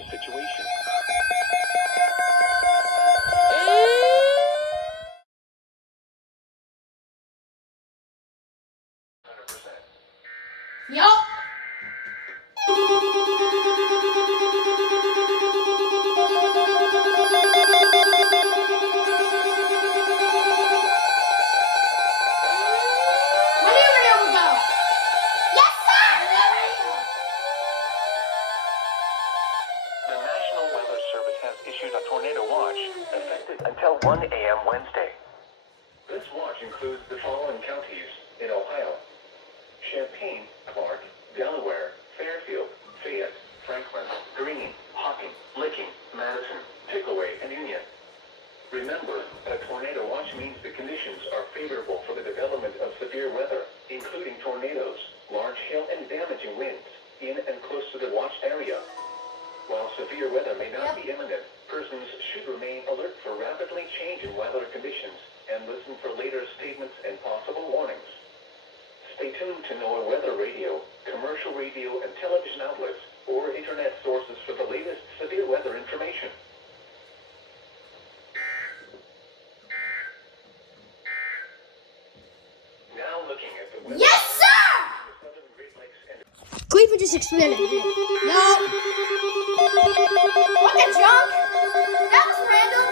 dangerous situation. Yup. Issued a tornado watch effective until 1 a.m. Wednesday. This watch includes the following counties in Ohio: Champaign, Clark, Delaware, Fairfield, Fayette, Franklin, Greene, Hocking, Licking, Madison, Pickaway, and Union. Remember, a tornado watch means the conditions are favorable for the development of severe weather, including tornadoes, large hail, and damaging winds in and close to the watched area. While severe weather may not be imminent, persons should remain alert for rapidly changing weather conditions and listen for later statements and possible warnings. Stay tuned to NOAA weather radio, commercial radio and television outlets, or internet sources for the latest severe weather information. Now looking at the weather. Yes, sir! Cleveland just exploded. Yup. What the junk? That was random.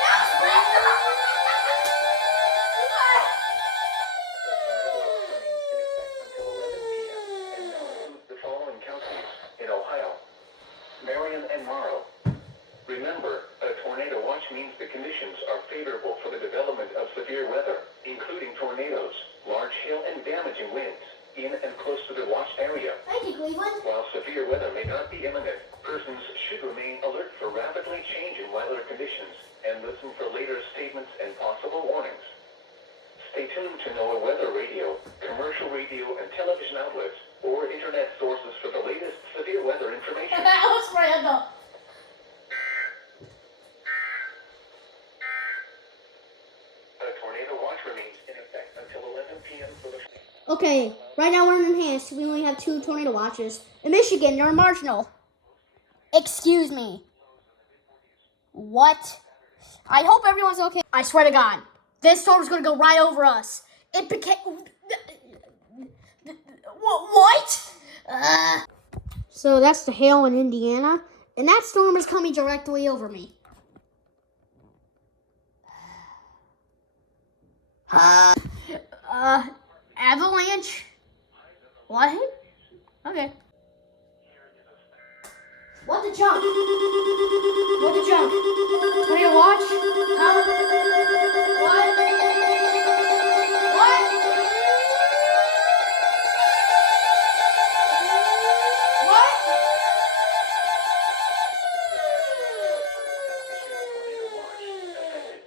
That was random. The following counties in Ohio: Marion and Morrow. Remember, a tornado watch means the conditions are favorable for the development of severe weather, including tornadoes, large hail, and damaging winds in and close to the watched area. Thank you, Cleveland. While severe weather may not be imminent, persons should remain alert for rapidly changing weather conditions and listen for later statements and possible warnings. Stay tuned to NOAA weather radio, commercial radio and television outlets, or internet sources for the latest severe weather information. That was random. A tornado watch remains in effect until 11 p.m. for the... Okay, right now we're in enhanced. We only have 2 tornado watches. In Michigan, they're marginal. Excuse me. What? I hope everyone's okay. I swear to God, this storm's gonna go right over us. It became... What? So that's the hail in Indiana, and that storm is coming directly over me. Avalanche? What? Okay. What the jump? What the jump? Tornado watch? Huh? What? What? What?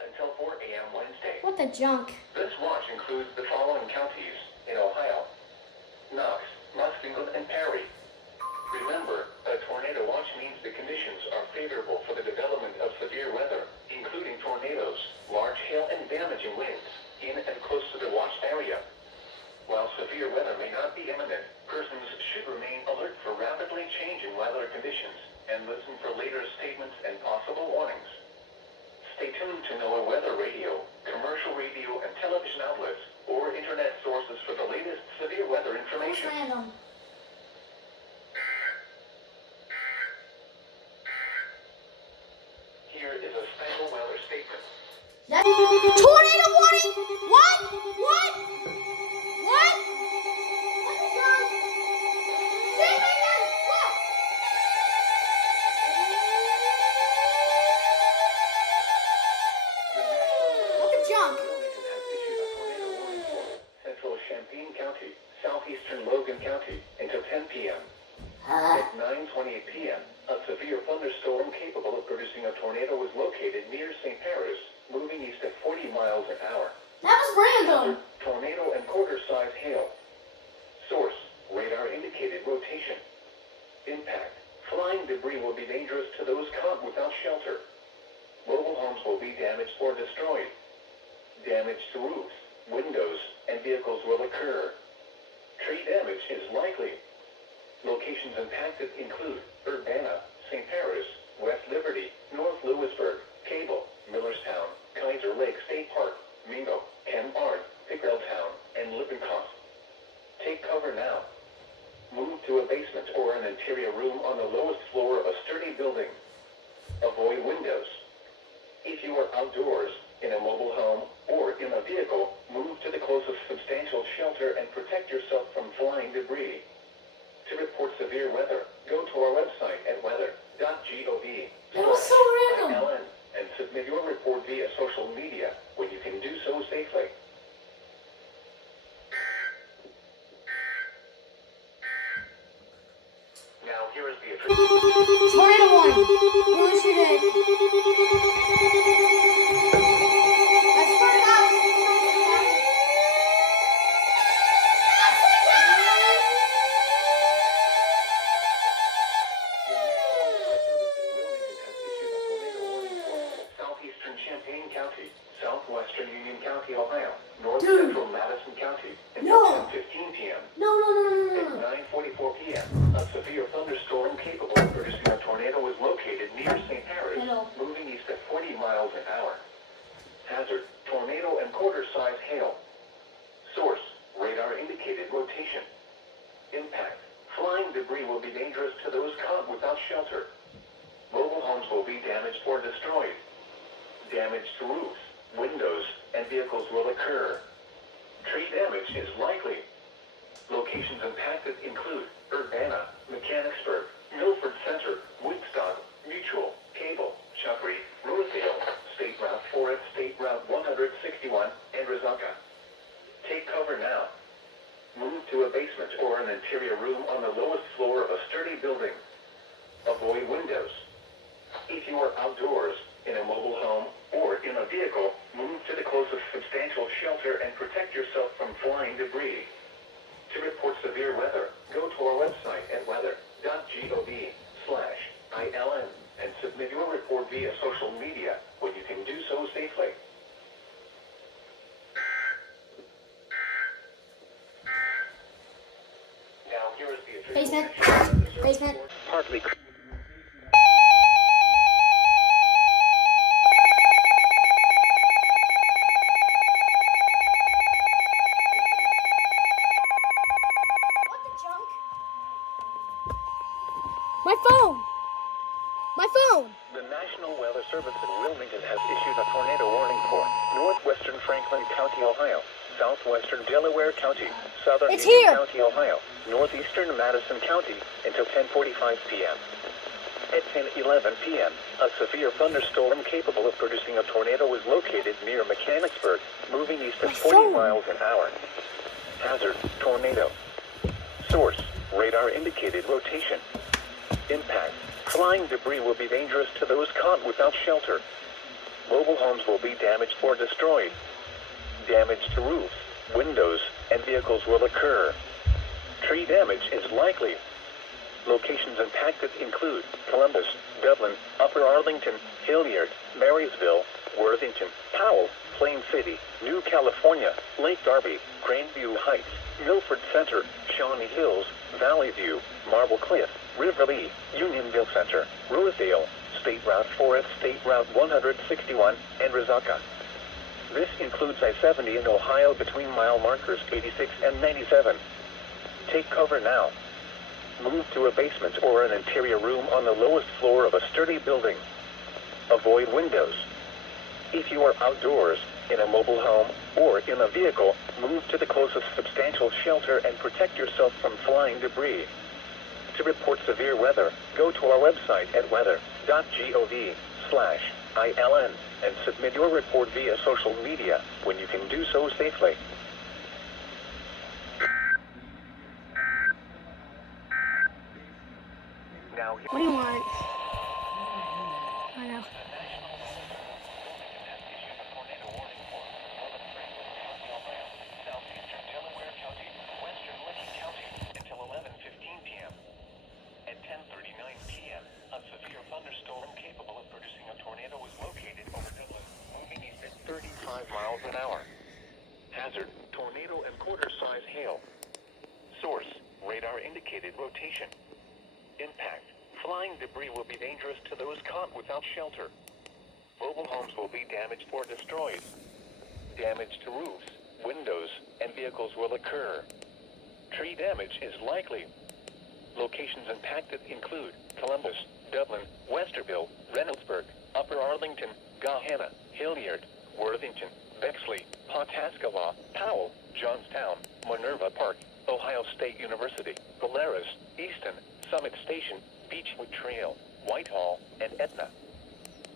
Until 4 a.m. Wednesday. What the junk? This watch includes the following counties in Ohio: Knox, Muskingum, and Perry. Remember, a tornado watch means the conditions are favorable for the development of severe weather, including tornadoes, large hail, and damaging winds in and close to the watched area. While severe weather may not be imminent, persons should remain alert for rapidly changing weather conditions and listen for later statements and possible warnings. Stay tuned to NOAA weather radio, commercial radio and television outlets, or internet sources for the latest severe weather information. Random. Here is a special weather statement. Tornado warning! What? What? What? What the junk? Burlington has issued a tornado warning for central Champaign County, southeastern Logan County until 10 p.m. At 9:28 p.m., a severe thunderstorm capable of producing a tornado was located near St. Paris, moving east at 40 miles an hour. That was random. Tornado and quarter-size hail. Source: radar indicated rotation. Impact: flying debris will be dangerous to those caught without shelter. Mobile homes will be damaged or destroyed. Damage to roofs, windows, and vehicles will occur. Tree damage is likely. Locations impacted include Urbana, St. Paris, West Liberty, North Lewisburg, Cable, Millerstown, Kaiser Lake State Park, Mingo, Ken Barn, Pickrelltown, and Lippincott. Take cover now. Move to a basement or an interior room on the lowest floor of a sturdy building. Avoid windows. If you are outdoors, in a mobile home, or in a vehicle, move to the closest substantial shelter and protect yourself from flying debris. To report severe weather, go to our website at weather.gov. That was so random. ILN, and submit your report via social media when you can do so safely. Now here is the Tornado warning. Who issued it? I swear to God. Southeastern Champaign County, Southwestern Union County, Ohio, North Dude. Central Madison County, No. until 10:15 p.m. No. At 9:44 p.m., a severe thunderstorm capable of producing a tornado was located near St. Paris, Hello. moving east at 40 miles an hour. Hazard, tornado and quarter-size hail. Source, radar indicated rotation. Impact, flying debris will be dangerous to those caught without shelter. Mobile homes will be damaged or destroyed. Damage to roofs, windows, and vehicles will occur. Tree damage is likely. Locations impacted include Urbana, Mechanicsburg, Milford Center, Woodstock, Mutual, Cable, Chuckry, Rosedale, State Route 4 and State Route 161, and Rizaka. Take cover now. Move to a basement or an interior room on the lowest floor of a sturdy building. Avoid windows. If you are outdoors, in a mobile home, or in a vehicle, move to the closest substantial shelter and protect yourself from flying debris. To report severe weather, go to our website at weather.gov/ILN and submit your report via social media when you can do so safely. Now here is the official Basement. issue of the Basement. report. Partly. What the junk? My phone. The National Weather Service in Wilmington has issued a tornado warning for northwestern Franklin County, Ohio, southwestern Delaware County, southern It's Union here. County, Ohio, northeastern Madison County until 10:45 p.m. At 10:11 p.m., a severe thunderstorm capable of producing a tornado was located near Mechanicsburg, moving east at 40 miles an hour. Hazard, tornado. Source, radar indicated rotation. Impact, flying debris will be dangerous to those caught without shelter. Mobile homes will be damaged or destroyed. Damage to roofs, windows, and vehicles will occur. Tree damage is likely. Locations impacted include Columbus, Dublin, Upper Arlington, Hilliard, Marysville, Worthington, Powell, Plain City, New California, Lake Darby, Grandview Heights, Milford Center, Shawnee Hills, Valley View, Marble Cliff, Riverly, Unionville Center, Rosedale, State Route 4 and State Route 161, and Rizaka. This includes I-70 in Ohio between mile markers 86 and 97. Take cover now. Move to a basement or an interior room on the lowest floor of a sturdy building. Avoid windows. If you are outdoors, in a mobile home, or in a vehicle, move to the closest substantial shelter and protect yourself from flying debris. To report severe weather, go to our website at weather.gov/ILN and submit your report via social media when you can do so safely. Now, What do you want? I know. At 10:39 p.m., a severe thunderstorm capable of producing a tornado was located over Dublin, moving east at 35 miles an hour. Hazard, tornado and quarter-size hail. Source, radar indicated rotation. Impact, flying debris will be dangerous to those caught without shelter. Mobile homes will be damaged or destroyed. Damage to roofs, windows, and vehicles will occur. Tree damage is likely. Locations impacted include Columbus, Dublin, Westerville, Reynoldsburg, Upper Arlington, Gahanna, Hilliard, Worthington, Bexley, Pawhuska, Powell, Johnstown, Minerva Park, Ohio State University, Polaris, Easton, Summit Station, Beechwood Trail, Whitehall, and Etna.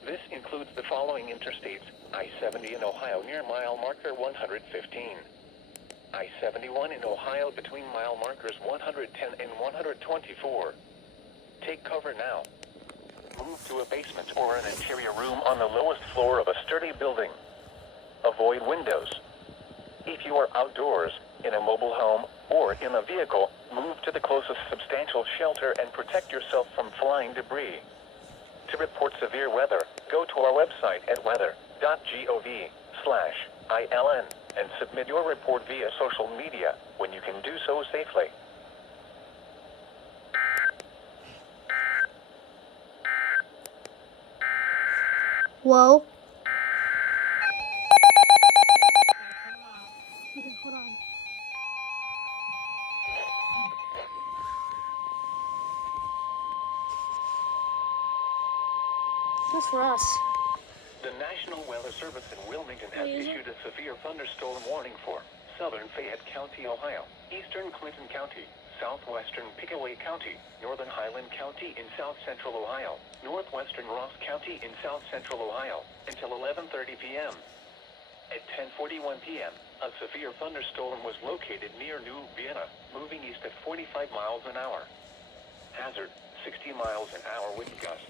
This includes the following interstates: I-70 in Ohio near mile marker 115. I-71 in Ohio between mile markers 110 and 124. Take cover now. Move to a basement or an interior room on the lowest floor of a sturdy building. Avoid windows. If you are outdoors, in a mobile home, or in a vehicle, move to the closest substantial shelter and protect yourself from flying debris. To report severe weather, go to our website at weather.gov/ILN and submit your report via social media when you can do so safely. Whoa. Okay, hold on. That's for us. The National Weather Service in Wilmington has issued a severe thunderstorm warning for southern Fayette County, Ohio, eastern Clinton County, southwestern Pickaway County, northern Highland County in south central Ohio, northwestern Ross County in south central Ohio, until 11:30 p.m. At 10:41 p.m., a severe thunderstorm was located near New Vienna, moving east at 45 miles an hour. Hazard, 60 miles an hour wind gusts.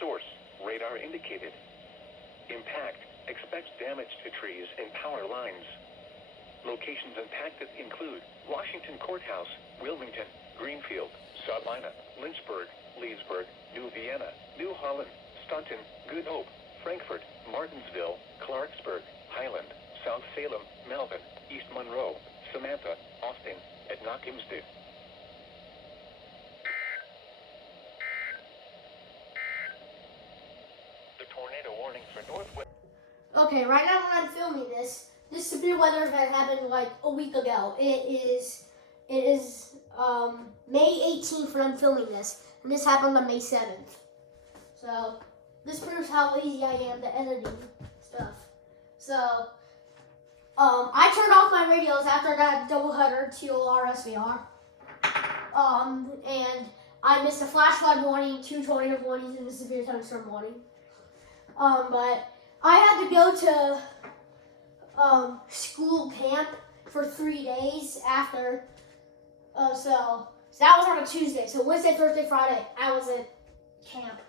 Source, radar indicated. Impact, expects damage to trees and power lines. Locations impacted include Washington Courthouse, Wilmington, Greenfield, Salina, Lynchburg, Leesburg, New Vienna, New Holland, Staunton, Good Hope, Frankfort, Martinsville, Clarksburg, Highland, South Salem, Melvin, East Monroe, Samantha, Austin, and Knockemsted. The tornado warning for northwest. Okay, right now when I'm filming this severe weather event happened like a week ago. It is May 18th when I'm filming this, and this happened on May 7th. So this proves how lazy I am to editing stuff. So I turned off my radios after I got double header TOR SVR. And I missed a flash flood warning, 2 tornado warnings, and a severe thunderstorm warning. But I had to go to school camp for 3 days after. So that was on a Tuesday. So Wednesday, Thursday, Friday, I was at camp.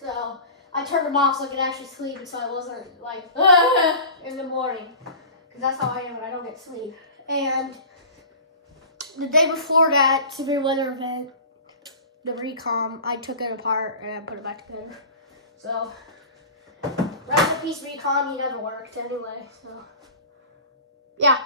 So I turned them off so I could actually sleep, and so I wasn't like in the morning, because that's how I am when I don't get sleep. And the day before that severe weather event, the recom, I took it apart and I put it back together. So rest in peace, recom. He never worked anyway. So yeah.